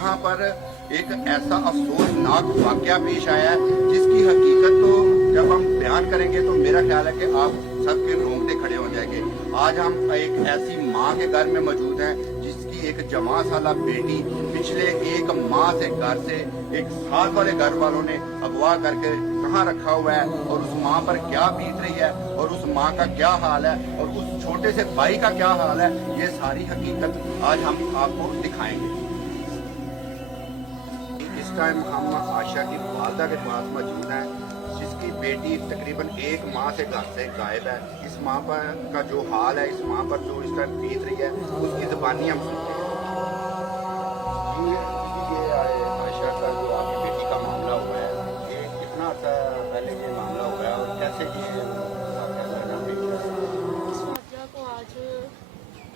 जहां पर एक ऐसा अफसोसनाक वाकया पेश आया है जिसकी हकीकत तो जब हम बयान करेंगे तो मेरा ख्याल है कि आप सबके रोंगटे खड़े हो जाएंगे। आज हम एक ऐसी माँ के घर में मौजूद हैं जिसकी एक जवां साला बेटी पिछले एक माह से घर से एक साल वाले घर वालों ने अगवा करके कहाँ रखा हुआ है और उस माँ पर क्या बीत रही है और उस माँ का क्या हाल है और उस छोटे से भाई का क्या हाल है, ये सारी हकीकत आज हम आपको दिखाएंगे। इस टाइम हम आशा की वालदा के पास मौजूद हैं जिसकी बेटी तकरीबन एक माह से घर से गायब है। इस माँ पर का जो हाल है, इस माँ पर जो इस टाइम बीत रही है, उसकी ज़बानी हम सुनते हैं। ये आयशा का जो आपकी बेटी का मामला हुआ है, ये कितना अर्सा पहले ये मामला हुआ है और कैसे ये वाक़या को आज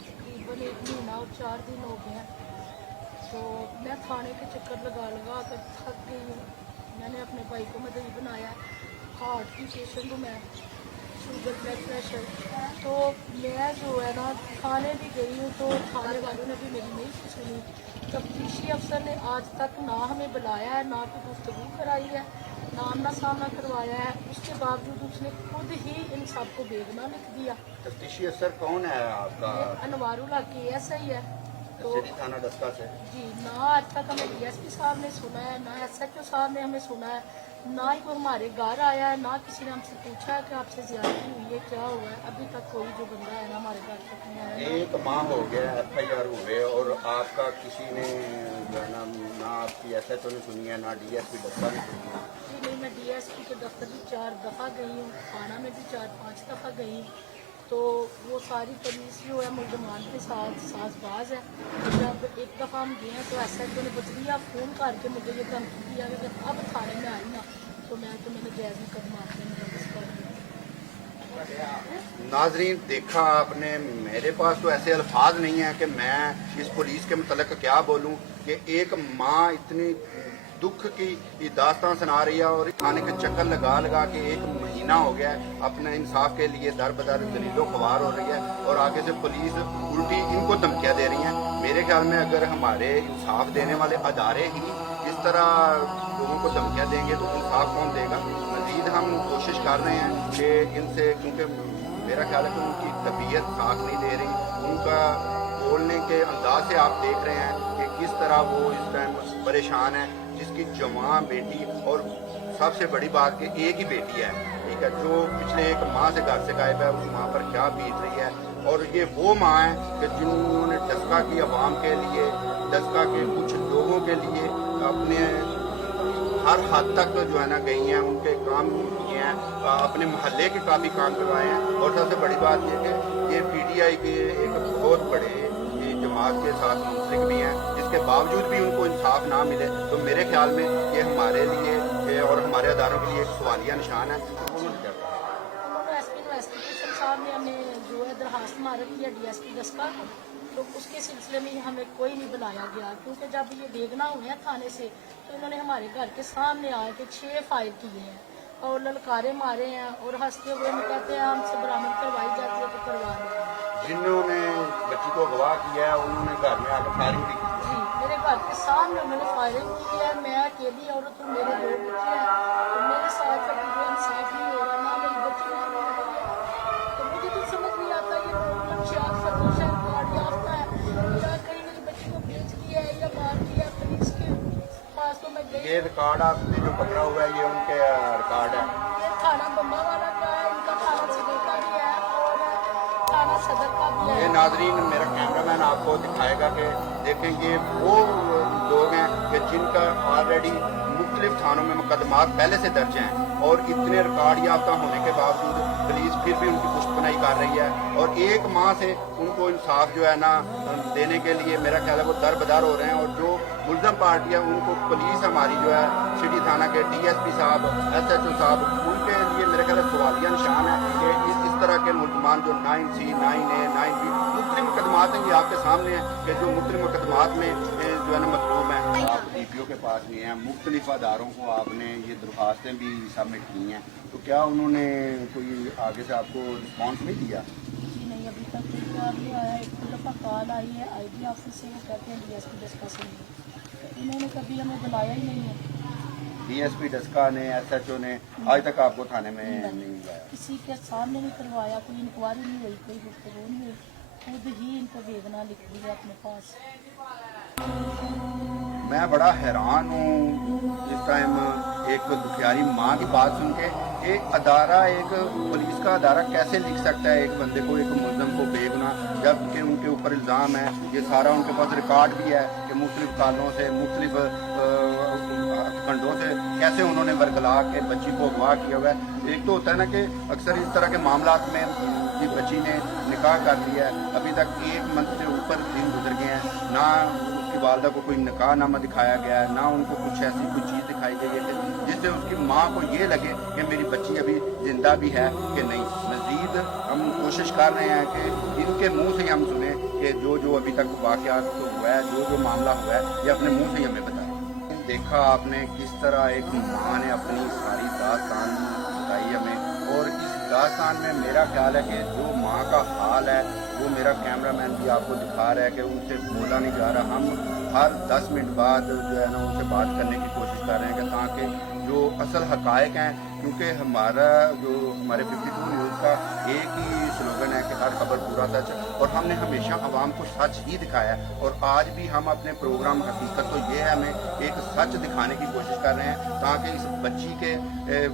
तकरीबन 1 महीना और 4 दिन हो गए हैं। तो मैं थाने के चक्कर लगा कर थक गई हूँ। मैंने अपने भाई को मदई बनाया है, हार्ट की पेशेंट हूँ मैं, शुगर ब्लड प्रेशर। तो मैं जो है ना थाने भी गई हूँ तो थाने वालों ने भी मेरी नहीं सुनी। तफ्तीशी अफसर ने आज तक ना हमें बुलाया है, ना कोई गुफ्तगू कराई है, ना आमना सामना करवाया है। उसके बावजूद उसने खुद ही इन सबको बेगुनाह लिख दिया। तफ्तीशी अफसर कौन है आपका? अनवारुल्लाह केएस ही है। तो थाना डस्का से जी, ना आज तक हमें डीएसपी साहब ने सुना है, ना एसएचओ साहब ने हमें सुना है, ना ही वो हमारे घर आया है, ना किसी ने हमसे पूछा है कि आपसे ज्यादती हुई है, क्या हुआ है। अभी तक कोई जो बंदा है ना हमारे घर तक नहीं आया। एक माह हो गया FIR हुए और आपका किसी ने जो है ना आपकी SHO ने सुनी है, ना DSP डस्का ने सुनी है? जी नहीं, मैं डीएसपी के दफ्तर भी 4 दफ़ा गई हूँ, थाना में भी 4-5 दफ़ा गई हूँ। तो वो सारी पुलिस जो है मुलजमान के साथ साजबाज है। जब एक दफ़ा हम गए हैं तो SHO ने बजरिया फ़ोन करके मुझे ये धमकी दिया कि अब थाने में आई ना तो मैंने जायज़ मुकदमा आपने मुकदस कर दिया। नाजरीन, देखा आपने, मेरे पास तो ऐसे अल्फाज नहीं है कि मैं इस पुलिस के मतलब क्या बोलूं कि एक माँ इतनी दुख की दास्तान सुना रही है और थाने के चक्कर लगा के 1 महीना हो गया है अपने इंसाफ के लिए दर बदर दलीलों ख्वार हो रही है और आगे से पुलिस उल्टी इनको धमकियाँ दे रही हैं। मेरे ख्याल में अगर हमारे इंसाफ देने वाले अदारे ही इस तरह लोगों को धमकियाँ देंगे तो इंसाफ कौन देगा। मजीद हम कोशिश कर रहे हैं कि इनसे, क्योंकि मेरा ख्याल है कि उनकी तबीयत साथ नहीं दे रही, उनका बोलने के अंदाज से आप देख रहे हैं कि किस तरह वो इस टाइम परेशान है, जिसकी जवान बेटी और सबसे बड़ी बात कि एक ही बेटी है, ठीक है, जो पिछले 1 माह से घर से गायब है। उस माँ पर क्या बीत रही है और ये वो माँ है कि जिन्होंने डस्का की आवाम के लिए, डस्का के कुछ लोगों के लिए अपने हर हद तक जो है ना गई हैं, उनके काम किए हैं, अपने मोहल्ले के काफ़ी काम करवाए हैं। और सबसे बड़ी बात ये कि ये PTI के एक बहुत बड़े जमात के साथ मुंसलिक भी हैं, जिसके बावजूद भी उनको इंसाफ ना मिले तो मेरे ख्याल में ये हमारे लिए और हमारे अदारों के लिए एक सवालिया निशान है। उन्होंने इन्वेस्टिगेशन साहब ने हमें जो है दरखास्त मारत किया DSP दस्का को, तो उसके सिलसिले में हमें कोई नहीं बुलाया गया, क्योंकि जब ये बेगुनाह हुए हैं थाने से तो इन्होंने हमारे घर के सामने आए थे 6 फाइल किए हैं और ललकारे मारे हैं और हंसते हुए में कहते हैं हमसे बरामद करवाई जाती है तो करवा दें। जिन्होंने बच्ची को अगवा किया है उन्होंने घर में आकर फायरिंग भी की। जी, मेरे घर के सामने उन्होंने फायरिंग की है। मैं अकेली औरत हूँ, मेरे 2 बच्चे हैं, तो मेरे साथ अभी जो इंसाफ नहीं हो रहा, ना मेरी बच्ची को मिल रही है। तो मुझे तो समझ नहीं आता ये मंशियात फतोशा कार्ड याफ्ता है या कहीं मेरी बच्ची को बेच दिया है या मार दिया। पुलिस के पास तो मैं गई। ये रिकॉर्ड आपने जो पकड़ा हुआ है ये उनके रिकॉर्ड है? ये थाना बम्बा वाला का है, इनका थाना सदर का भी है और थाना सदर का भी है। ये नाजरीन, मेरा कैमरामैन आपको दिखाएगा कि देखें ये वो लोग हैं कि जिनका ऑलरेडी मुख्तलिफ थानों में मुकदमात पहले से दर्ज हैं और इतने रिकॉर्ड याफ्ता होने के बावजूद पुलिस फिर भी उनकी पुष्टपनाई कर रही है और 1 माह से उनको इंसाफ जो है ना देने के लिए मेरा ख्याल है वो दर बदर हो रहे हैं। और जो मुलजम पार्टियाँ, उनको पुलिस हमारी जो है सिटी थाना के DSP साहब, SHO साहब, उनके लिए मेरे ख्याल सवालिया निशान है कि इस तरह के मुलजमान जो 9C, 9A, 9B मुख्तलिफ मुकदमात हैं, ये आपके सामने हैं कि जो मुख्तलिफ मुकदमात में जो है ना मजलूम है। आप DPO के पास भी हैं, मुख्तलिफ अदारों को आपने ये दरख्वास्तें भी सबमिट की हैं, तो क्या उन्होंने कोई आगे से आपको रिस्पॉन्स नहीं दिया? जी नहीं, अभी तक कोई जवाब नहीं आया। 1 दफ़ा कॉल आई है IB ऑफिस से, वो कहते हैं DSP दस्का से नहीं। इन्होंने कभी हमें बुलाया ही नहीं है। डीएसपी डस्का ने, एसएचओ ने आज तक आपको थाने में नहीं बुलाया? किसी के सामने नहीं करवाया, कोई इंक्वायरी नहीं हुई, कोई गुफ्तगू नहीं हुई, खुद ही इनको वेदना लिख दी है अपने पास। मैं बड़ा हैरान हूँ इस टाइम एक दुखियारी माँ की बात सुन के। एक अदारा, एक पुलिस का अदारा कैसे लिख सकता है एक बंदे को, एक मुलजम को बेगुनाह, जबकि उनके ऊपर इल्ज़ाम है, ये सारा उनके पास रिकॉर्ड भी है कि मुख्तलिफ कालों से, मुख्तलिफ खंडों से कैसे उन्होंने बरगला के बच्ची को अगवा किया हुआ है। एक तो होता है ना कि अक्सर इस तरह के मामलात में कि बच्ची ने निकाह कर लिया है, अभी तक 1 मंथ से ऊपर दिन गुजर गए हैं, ना उसकी वालदा को कोई निकाह नामा दिखाया गया है, ना उनको कुछ ऐसी कोई चीज़ दिखाई गई है जिससे उसकी माँ को ये लगे कि मेरी बच्ची अभी जिंदा भी है कि नहीं। मज़ीद हम कोशिश कर रहे हैं कि इनके मुंह से ही हम सुने कि जो जो अभी तक वाक़यात तो हुआ है, जो जो मामला हुआ है, ये अपने मुंह से ही हमें बताएं। देखा आपने किस तरह एक माँ ने अपनी सारी दास्तान बताई हमें, और इस दास्तान में मेरा ख्याल है कि जो माँ का हाल है वो मेरा कैमरामैन भी आपको दिखा रहा है कि उनसे बोला नहीं जा रहा। हम हर 10 मिनट बाद जो है ना उनसे बात करने की कोशिश कर रहे हैं कि ताकि जो असल हकायक हैं, क्योंकि हमारा जो हमारे 52 न्यूज़ का एक ही स्लोगन है कि हर खबर पूरा सच, और हमने हमेशा आवाम को सच ही दिखाया है। और आज भी हम अपने प्रोग्राम हकीकत तो ये है, हमें एक सच दिखाने की कोशिश कर रहे हैं ताकि इस बच्ची के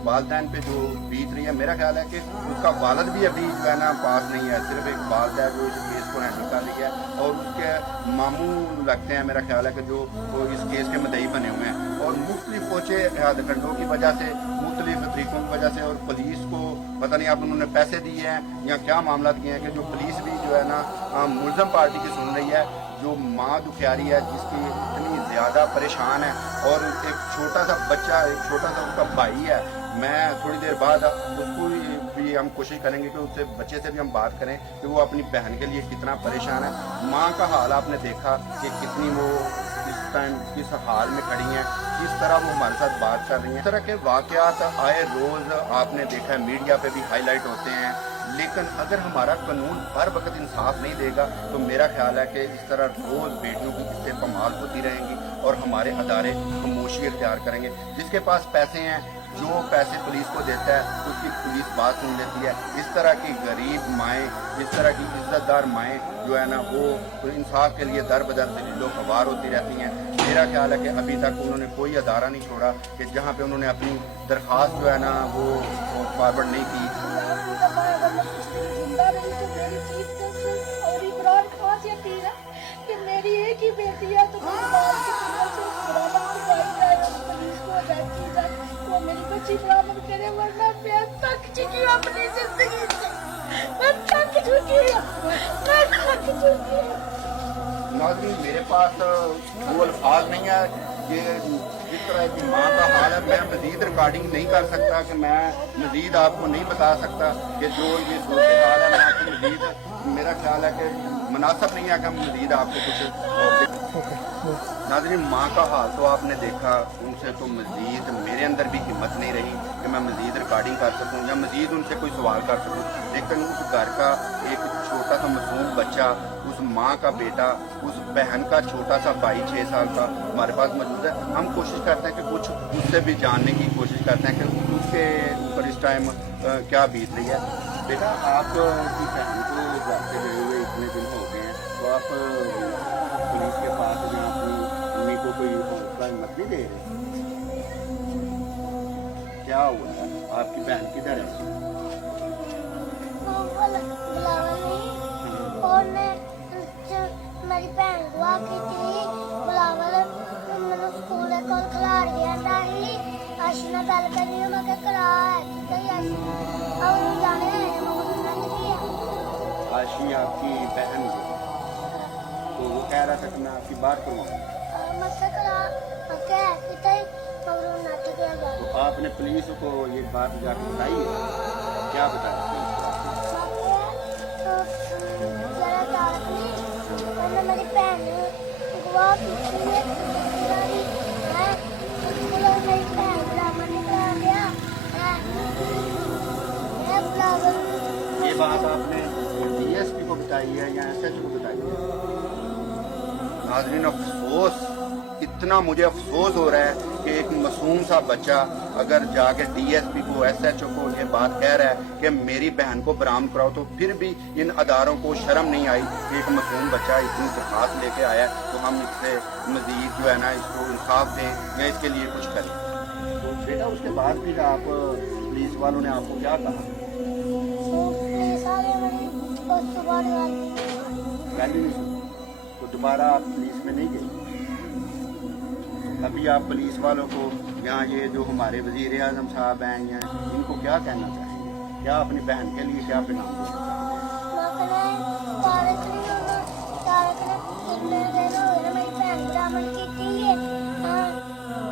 वालदैन पे जो बीत रही है, मेरा ख्याल है कि उसका वालिद भी अभी जो है ना पास नहीं है, सिर्फ एक वालदा है जो इस केस को हैंडल कर रही है, और उसके मामू लगते हैं मेरा ख्याल है कि जो इस केस के मदई बने हुए हैं, और मुख्तलिफ पहुँचे हदखंडों की वजह से, मुख्तलिफ तरीकों की वजह से, और पुलिस को पता नहीं आप उन्होंने पैसे दिए हैं या क्या मामला किए हैं कि जो पुलिस भी जो है ना मुलजम पार्टी की सुन रही है। जो माँ दुखियारी है जिसकी इतनी ज़्यादा परेशान है, और एक छोटा सा बच्चा, एक छोटा सा उसका भाई है। मैं थोड़ी देर बाद उसको भी हम कोशिश करेंगे कि उससे बच्चे से भी हम बात करें कि वो अपनी बहन के लिए कितना परेशान है। माँ का हाल आपने देखा कि कितनी वो इस टाइम किस हाल में खड़ी हैं, किस तरह वो हमारे साथ बात कर रही हैं। इस तरह के वाक़यात आए रोज़ आपने देखा है, मीडिया पे भी हाईलाइट होते हैं, लेकिन अगर हमारा कानून हर वक्त इंसाफ नहीं देगा तो मेरा ख्याल है कि इस तरह रोज़ बेटियों की किस्तें पमाल होती रहेंगी और हमारे अदारे खामोशी इख्तियार करेंगे। जिसके पास पैसे हैं, जो पैसे पुलिस को देता है उसकी पुलिस बात सुन लेती है। इस तरह की गरीब माएँ, इस तरह की इज्जतदार माएँ जो है ना वो इंसाफ के लिए दर बदर दलीलो ख़वार होती रहती हैं। मेरा ख्याल है कि अभी तक उन्होंने कोई अदारा नहीं छोड़ा कि जहाँ पे उन्होंने अपनी दरख्वास्त जो है ना वो फॉरवर्ड नहीं की। और इमरान खान से अपील है कि मेरी एक ही बेटी है, तो मेरी बात की पुलिस को अरेस्ट की जाए, वो मेरी बच्ची बरामद करे, वरना मैं थक चुकी हूँ अपनी जिंदगी से, मैं थक चुकी हूँ, मैं थक चुकी हूँ। नाज़रीन, मेरे पास वो अल्फाज नहीं है कि जिस तरह की माँ का हाल है। मैं मज़ीद रिकॉर्डिंग नहीं कर सकता, कि मैं मज़ीद आपको नहीं बता सकता कि जो ये सूरत हाल है। मैं आपको मज़ीद, मेरा ख्याल है कि मुनासिब नहीं है कि हम मज़ीद आपको कुछ। नाज़रीन, माँ का हाल तो आपने देखा, उनसे तो मज़ीद मेरे अंदर भी हिम्मत नहीं रही कि मैं मज़ीद रिकॉर्डिंग कर सकूँ या मज़ीद उनसे कोई सवाल कर सकूँ। लेकिन उस घर का एक छोटा सा मासूम बच्चा, उस माँ का बेटा, उस बहन का छोटा सा भाई 6 साल का हमारे पास मौजूद है। हम कोशिश करते हैं कि कुछ उससे भी जानने की कोशिश करते हैं कि उसके ऊपर इस टाइम क्या बीत रही है। बेटा, आपकी बहन को जाते हुए इतने दिन हो गए हैं, तो आप पुलिस के पास या अपनी मम्मी को कोई हौसला हिम्मत नहीं दे रहे? क्या हुआ है? आपकी बहन किधर है? और मैं मेरी भैन को आखी थी बुलावल मैंने स्कूल कल खिलाड़ गया ही आशी ने गल करनी मैं क्या करा है और जाने आशी आपकी बहन है, तो वो कह रहा था कि मैं आपकी बात करवाऊँ। मत करा क्या कितने और नाटक किया जा। तो आपने पुलिस को ये बात जाकर बताई है? क्या बताया पुलिस को? जरा तारक ने मेरी भैन गवाह पूछी है मेरी भैन बराबर निकला गया है बुलावल। ये बात आपने डीएसपी को बताई है या एसएचओ को बताई है? नाज़रीन, अफसोस इतना मुझे अफसोस हो रहा है कि एक मासूम सा बच्चा अगर जाके डीएसपी को एसएचओ को ये बात कह रहा है कि मेरी बहन को बरामद कराओ, तो फिर भी इन अदारों को शर्म नहीं आई कि एक मासूम बच्चा इतनी दरखास्त लेके आया है, तो हम इससे मजीद जो है ना इसको इंसाफ दें या इसके लिए कुछ करें। तो बेटा उसके बाद भी आप पुलिस वालों ने आपको क्या कहा? पुलिस वाले मेरी उसके बाद पहले नहीं सुनी तो दोबारा आप पुलिस में नहीं गए? अभी आप पुलिस वालों को यहाँ ये जो हमारे वजीर आजम साहब हैं या इनको क्या कहना चाहेंगे? क्या अपनी बहन के लिए क्या पैगाम दें? मेरी भैन बरामद की है,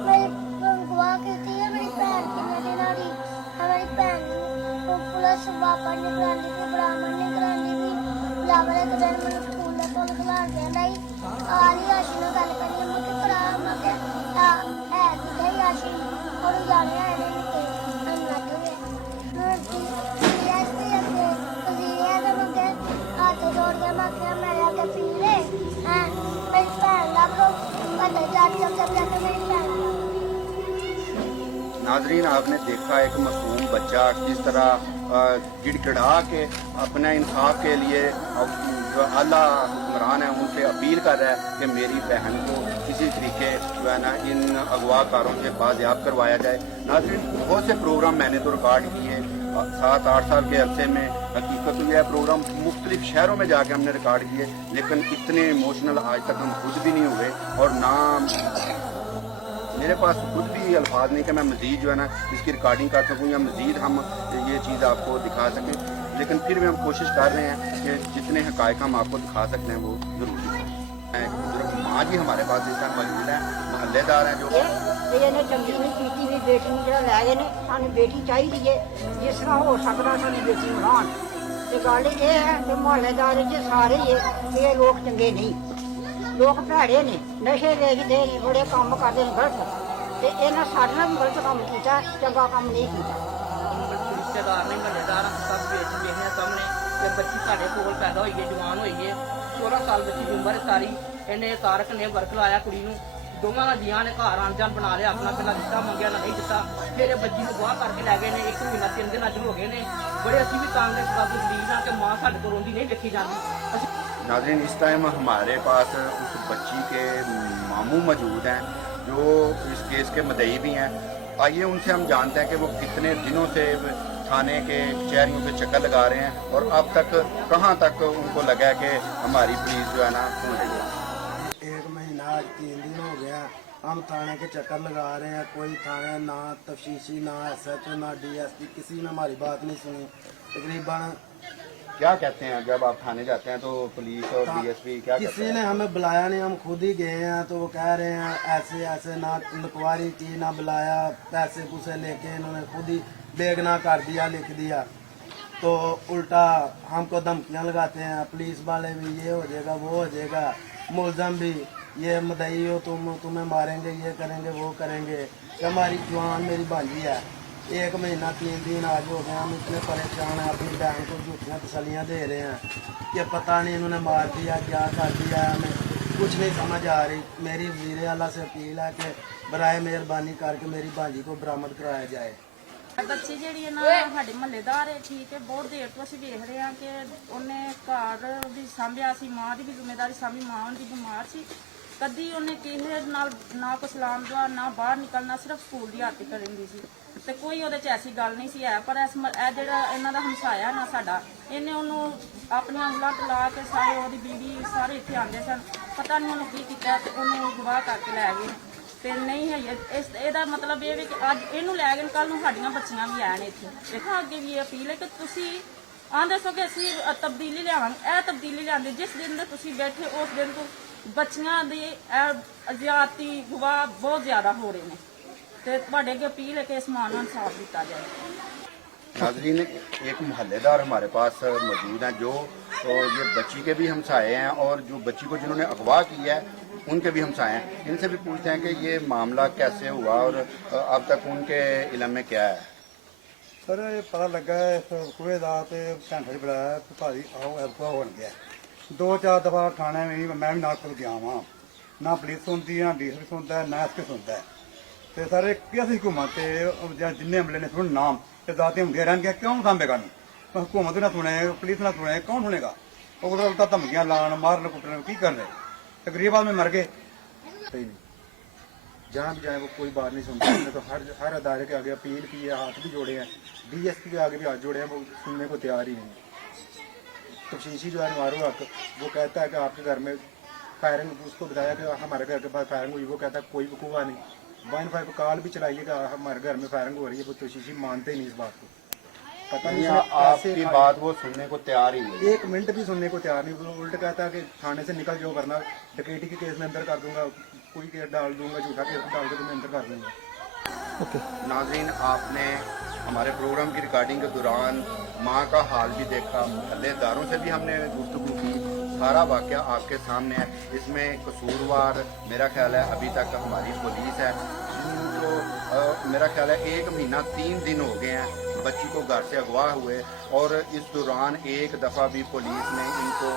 मेरी गवाह की है, मेरी भैन कितने दिन आ रही, हमारी भैन को पुलिस वापस नहीं करानी थी, बरामद नहीं करानी थी, बिलावल एक दिन मैंने स्कूल में कॉल खिला दिया नहीं आ रही आशी ने गल करी मुझे करा मगे है कि आशी और जाने आए नहीं थे हम ना तो डीएसपी के वजीर आजम के हाथ जोड़ के मगे मेरे आगे पीले हैं मेरी भैन ला लो पता जाके जब जाके मेरी भैन नाजरीन, आपने देखा एक मासूम बच्चा किस तरह गिड़गिड़ा के अपने इंसाफ के लिए जो आला हुक्मरान है उनसे अपील कर रहा है कि मेरी बहन को किसी तरीके जो है ना इन अगवाकारों से बाजियाब करवाया जाए। नाजरीन, बहुत से प्रोग्राम मैंने तो रिकॉर्ड किए 7-8 साल के अरसे में। हकीकत यह प्रोग्राम मुख्तलिफ शहरों में जाके हमने रिकॉर्ड किए, लेकिन इतने इमोशनल आज तक हम खुद भी नहीं हुए और ना मेरे पास खुद भी अल्फाज नहीं कि मैं मज़ीद जो है ना इसकी रिकॉर्डिंग कर सकूँ या मज़ीद हम ये चीज़ आपको दिखा सकें, लेकिन फिर भी हम कोशिश कर रहे हैं कि जितने हक़ाइक़ हम आपको दिखा सकते हैं वो ज़रूरी है। माँ जी हमारे पास इस टाइम मौजूद हैं, मोहल्लेदार हैं जो ਇਹਨੇ ਚੰਗੀ ਨਹੀਂ ਕੀਤੀ ਵੀ ਬੇਟੀ ਨੂੰ ਜਿਹੜਾ ਲੈ ਗਏ ਨੇ, ਸਾਨੂੰ ਬੇਟੀ ਚਾਹੀਦੀ ਹੈ ਜਿਸ ਤਰ੍ਹਾਂ ਹੋ ਸਕਦਾ ਸਾਡੀ ਬੇਟੀ ਨੂੰ ਲਾਉਣ। ਤੇ ਗੱਲ ਇਹ ਹੈ ਕਿ ਮੁਹੱਲੇਦਾਰ ਚ ਸਾਰੇ ਹੀ ਇਹ ਲੋਕ ਚੰਗੇ ਨਹੀਂ, ਲੋਕ ਭੈੜੇ ਨੇ, ਨਸ਼ੇ ਵੇਚਦੇ ਨੇ, ਬੜੇ ਕੰਮ ਕਰਦੇ ਨੇ ਗਲਤ, ਤੇ ਇਹਨਾਂ ਸਾਡੇ ਨਾਲ ਵੀ ਗਲਤ ਕੰਮ ਕੀਤਾ, ਚੰਗਾ ਕੰਮ ਨਹੀਂ ਕੀਤਾ। ਰਿਸ਼ਤੇਦਾਰ ਨੇ ਮਹੱਲੇਦਾਰ ਸਭ ਵੇਚ ਵੇਖਿਆ ਸਾਹਮਣੇ ਤੇ ਬੱਚੀ ਸਾਡੇ ਕੋਲ ਪੈਦਾ ਹੋਈ ਹੈ, ਜਵਾਨ ਹੋਈ ਹੈ, 16 ਸਾਲ ਬੱਚੀ ਦੀ ਉਮਰ ਸਾਰੀ। ਇਹਨੇ ਤਾਰਕ ਨੇ ਵਰਕ ਲਾਇਆ ਕੁੜੀ ਨੂੰ, ਦੋਵਾਂ ਦਾ ਜੀਆਂ ਨੇ ਘਰ ਆਣ ਜਾਣ ਬਣਾ ਲਿਆ ਆਪਣਾ, ਪਹਿਲਾਂ ਦਿੱਤਾ ਮੰਗਿਆ ਨਾ ਨਹੀਂ ਦਿੱਤਾ, ਫਿਰ ਇਹ ਬੱਚੀ ਨੂੰ ਗਵਾਹ ਕਰਕੇ ਲੈ ਗਏ ਨੇ। 1 ਮਹੀਨਾ 3 ਦਿਨ ਅੱਜ ਹੋ ਗਏ ਨੇ। ਬੜੇ ਅਸੀਂ ਵੀ ਕਾਂਗਰਸ ਦਾ ਵਜ਼ੀਰ ਆ ਕਿ ਮਾਂ ਸਾਡੇ ਕੋਲ ਰੋਂਦੀ ਨਹੀਂ ਵੇਖੀ ਜਾਂਦੀ। नाज़रीन, इस टाइम हमारे पास उस बच्ची के मामू मौजूद हैं जो इस केस के मुद्दई भी हैं। आइए उनसे हम जानते हैं कि वो कितने दिनों से थाने के कचहरियों पे चक्कर लगा रहे हैं और अब तक कहाँ तक उनको लगा है कि हमारी पुलिस जो है ना सुन रही है। 1 महीना आज 3 दिन हो गया, हम थाने के चक्कर लगा रहे हैं, कोई थाने ना तफ्तीशी ना एसएचओ ना डीएसपी किसी ने हमारी बात नहीं सुनी। तकरीबन क्या कहते हैं जब आप थाने जाते हैं तो पुलिस और डीएसपी क्या कहते किसी हैं? ने हमें बुलाया नहीं, हम खुद ही गए हैं, तो वो कह रहे हैं ऐसे ऐसे, ना इंक्वायरी की ना बुलाया, पैसे पूसे लेके इन्होंने खुद ही बेगना कर दिया, लिख दिया, तो उल्टा हमको धमकियां लगाते हैं। पुलिस वाले भी ये हो जाएगा वो हो जाएगा, मुलजम भी ये मुद्दई हो तुम्हें मारेंगे, ये करेंगे वो करेंगे। कि हमारी जवान मेरी भांजी है, 1 महीना 3 दिन आज हो गया, हम इतने परेशान हैं, अपनी बहन को झूठियाँ तसलियाँ दे रहे हैं कि पता नहीं इन्होंने मार दिया क्या कर दिया, हमें कुछ नहीं समझ आ रही। मेरी वज़ीर आला से अपील है कि बराए मेहरबानी करके मेरी भांजी को बरामद कराया जाए। ਬੱਚੀ ਜਿਹੜੀ ਹੈ ਨਾ ਸਾਡੇ ਮਹੱਲੇਦਾਰ ਹੈ, ਠੀਕ ਹੈ, ਬਹੁਤ ਦੇਰ ਤੋਂ ਅਸੀਂ ਵੇਖ ਰਹੇ ਹਾਂ ਕਿ ਉਹਨੇ ਘਰ ਵੀ ਸਾਂਭਿਆ ਸੀ, ਮਾਂ ਦੀ ਵੀ ਜ਼ਿੰਮੇਵਾਰੀ ਸਾਂਭੀ, ਮਾਂ ਉਹਦੀ ਬਿਮਾਰ ਸੀ, ਕਦੀ ਉਹਨੇ ਕਿਸੇ ਨਾਲ ਨਾ ਕੋਈ ਸਲਾਮ ਦੁਆ ਨਾ ਬਾਹਰ ਨਿਕਲਣਾ, ਸਿਰਫ ਸਕੂਲ ਦੀ ਆਰਤੀ ਕਰਦੀ ਸੀ ਤੇ ਕੋਈ ਉਹਦੇ 'ਚ ਐਸੀ ਗੱਲ ਨਹੀਂ ਸੀ ਹੈ। ਪਰ ਇਹ ਜਿਹੜਾ ਇਹਨਾਂ ਦਾ ਹਮਸਾਇਆ ਨਾ ਸਾਡਾ, ਇਹਨੇ ਉਹਨੂੰ ਆਪਣੀਆਂ ਉਂਗਲਾਂ ਤੇ ਲਾ ਕੇ ਸਾਰੇ, ਉਹਦੀ ਬੀਵੀ ਸਾਰੇ ਇੱਥੇ ਆਉਂਦੇ ਸਨ, ਪਤਾ ਨਹੀਂ ਉਹਨੂੰ ਕੀ ਕੀਤਾ ਤੇ ਉਹਨੂੰ ਗਵਾਹ ਕਰਕੇ ਲੈ ਗਏ। ਤੇ ਨਹੀਂ ਹੈ ਇਹਦਾ ਮਤਲਬ ਇਹ ਵੀ ਕਿ ਅੱਜ ਇਹਨੂੰ ਲੈ ਗਏ, ਕੱਲ ਨੂੰ ਸਾਡੀਆਂ ਬੱਚੀਆਂ ਵੀ ਆਣ ਇੱਥੇ। ਦੇਖੋ ਅੱਗੇ ਵੀ ਇਹ ਅਪੀਲ ਹੈ ਕਿ ਤੁਸੀਂ ਆਂਦੇ ਸੋ ਕਿ ਅਸੀਂ ਤਬਦੀਲੀ ਲਿਆਵਾਂਗੇ, ਇਹ ਤਬਦੀਲੀ ਲਿਆਂਦੇ ਜਿਸ ਦਿਨ ਦੇ ਤੁਸੀਂ ਬੈਠੇ ਉਸ ਦਿਨ ਤੋਂ ਬੱਚੀਆਂ ਦੀ ਜ਼ਿਆਦਤੀ ਗਵਾਹ ਬਹੁਤ ਜ਼ਿਆਦਾ ਹੋ ਰਹੇ ਨੇ, ਤੇ ਤੁਹਾਡੇ ਅੱਗੇ ਅਪੀਲ ਹੈ ਕਿ ਇਸ ਮਾਂ ਨੂੰ ਇਨਸਾਫ ਦਿੱਤਾ ਜਾਏ। नाज़रीन, एक मोहल्लेदार हमारे पास मौजूद हैं जो ये बच्ची के भी हमसाए हैं और जो बच्ची को जिन्होंने अगवा किया है उनके भी हमसाए हैं। इनसे भी पूछते हैं कि ये मामला कैसे हुआ और अब तक उनके इल्म में क्या है। सर ये पता लगा इस कुएं का तो घंटे च बुलाया भाई आओ अगवा हो गया, 2-4 दफा थाने में मैं भी नाल गया वहाँ, ਨਾ ਪੁਲਿਸ ਸੁਣਦੀ ਨਾ ਡੀਐਸਪੀ ਸੁਣਦਾ ਨਾ ਐਸਪੀ ਸੁਣਦਾ ਹੈ। ਤੇ ਸਾਰੇ ਕਿਸ ਹਕੂਮਤ ਤੇ ਜਾਂ ਜਿੰਨੇ ਅਮਲੇ ਨੇ ਸੁਣ ਨਾਮ ਤੇ ਜ਼ਾਤੀ ਹੁੰਦੀਆਂ ਰਹਿਣਗੀਆਂ, ਕਿਉਂ ਸਾਂਭੇਗਾ ਨਹੀਂ? ਹਕੂਮਤ ਨਾ ਸੁਣੇ, ਪੁਲਿਸ ਨਾ ਸੁਣੇ, ਕੌਣ ਸੁਣੇਗਾ? ਉਹ ਉਲਟਾ ਧਮਕੀਆਂ ਲਾਣ, ਮਾਰਨ, ਕੁੱਟਣ, ਕੀ कर रहे? गरीब आदमी मर गए। सही नहीं, जहाँ भी जाए वो कोई बात नहीं सुनता। हमने तो हर अदारे के आगे अपील की है, हाथ भी जोड़े हैं, डीएसपी के आगे भी हाथ जोड़े हैं, वो सुनने को तैयार ही नहीं। तफ्तीशी जो है मारू हक, वो कहता है कि आपके घर में फायरिंग, उसको बताया कि हमारे घर के पास फायरिंग हुई, वो कहता है कोई वकूआ नहीं। 115 कॉल भी चलाइए कि हमारे घर में फायरिंग हो रही है, वो तफ्तीशी मानते ही नहीं इस बात को। पता नहीं उसने आपकी कैसे बात वो सुनने को तैयार ही नहीं। एक मिनट भी सुनने को तैयार नहीं। वो उल्टा कहता है कि थाने से निकल जाओ वरना डकैती के केस में अंदर कर दूंगा, कोई केस डाल दूंगा, झूठा केस डाल के तुम्हें अंदर कर दूंगा। नाज़रीन, आपने हमारे प्रोग्राम की रिकॉर्डिंग के दौरान माँ का हाल भी देखा, मोहल्लेदारों से भी हमने गुफ्तगू की, सारा वाक़या आपके सामने है। इसमें कसूरवार मेरा ख्याल है अभी तक हमारी पुलिस है, जिनको मेरा ख्याल है 1 महीना 3 दिन हो गए हैं बच्ची को घर से अगवा हुए, और इस दौरान एक दफ़ा भी पुलिस ने इनको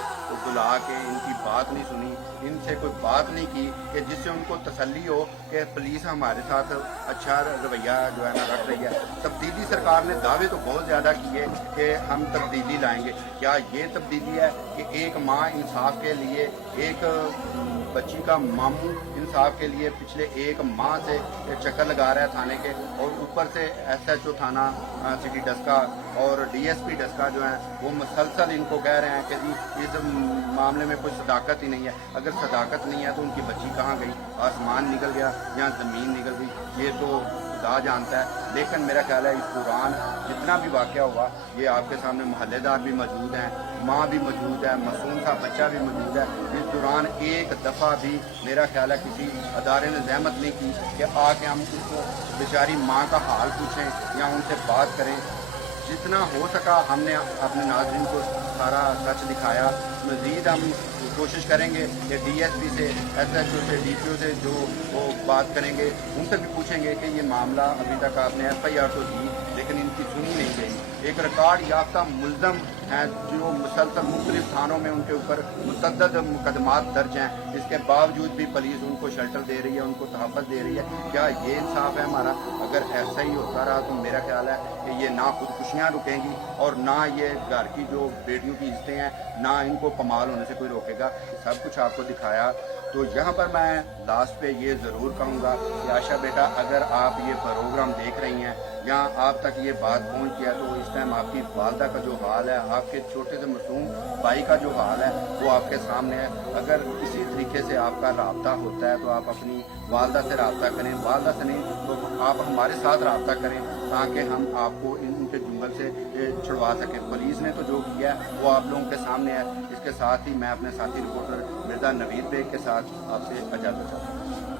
बुला के इनकी बात नहीं सुनी, इनसे कोई बात नहीं की कि जिससे उनको तसल्ली हो कि पुलिस हमारे साथ अच्छा रवैया जो है ना रख रही है। तब्दीली सरकार ने दावे तो बहुत ज़्यादा किए कि हम तब्दीली लाएंगे। क्या ये तब्दीली है कि एक माँ इंसाफ के लिए, एक बच्ची का मामू इंसाफ के लिए पिछले 1 माह से चक्कर लगा रहा है थाने के, और ऊपर से SHO थाना सिटी डस्का और DSP डस्का जो है वो मुसलसल इनको कह रहे हैं कि जी इस मामले में कोई सदाकत ही नहीं है। अगर सदाकत नहीं है तो उनकी बच्ची कहाँ गई? आसमान निकल गया या ज़मीन निकल गई, ये तो खुदा जानता है। लेकिन मेरा ख्याल है इस दौरान जितना भी वाक़या हुआ, ये आपके सामने मोहल्लेदार भी मौजूद हैं, माँ भी मौजूद है, मासूम सा बच्चा भी मौजूद है। इस दौरान एक दफ़ा भी मेरा ख्याल है किसी अदारे ने ज़हमत नहीं की कि आके हम उसको बेचारी माँ का हाल पूछें या उनसे बात करें। जितना हो सका हमने अपने नाज़रीन को सारा सच दिखाया। मज़ीद हम कोशिश करेंगे कि DSP से, SHO से, DPO से जो वो बात करेंगे, उनसे भी पूछेंगे कि ये मामला अभी तक आपने FIR तो दी लेकिन इनकी सुनी नहीं गई। एक रिकॉर्ड याफ्ता मुल्ज़म हैं जो मुसलसल मुख्तलिफ थानों में उनके ऊपर मुतअद्दिद मुकदमात दर्ज हैं, इसके बावजूद भी पुलिस उनको शेल्टर दे रही है, उनको तहफ़्फ़ुज़ दे रही है। क्या ये इंसाफ है हमारा? अगर ऐसा ही होता रहा तो मेरा ख्याल है कि ये ना खुदकुशियाँ रुकेंगी और ना ये घर की जो बेटियों की इज्जतें हैं, ना इनको पमाल होने से कोई रोकेगा। सब कुछ आपको दिखाया। तो यहाँ पर मैं लास्ट पे ये ज़रूर कहूँगा कि आशा बेटा, अगर आप ये प्रोग्राम देख रही हैं या आप तक ये बात पहुँच गया, तो इस टाइम आपकी वालदा का जो हाल है, आपके छोटे से मासूम भाई का जो हाल है, वो आपके सामने है। अगर इसी तरीके से आपका राब्ता होता है तो आप अपनी वालदा से रब्ता करें, वालदा से नहीं तो आप हमारे साथ रब्ता करें, ताकि हम आपको इनके जुंगल से छुड़वा सकें। पुलिस ने तो जो किया वो आप लोगों के सामने है। इसके साथ ही मैं अपने साथी रिपोर्टर मिर्ज़ा नवीद बेग के साथ आपसे इजाज़त चाहता हूँ।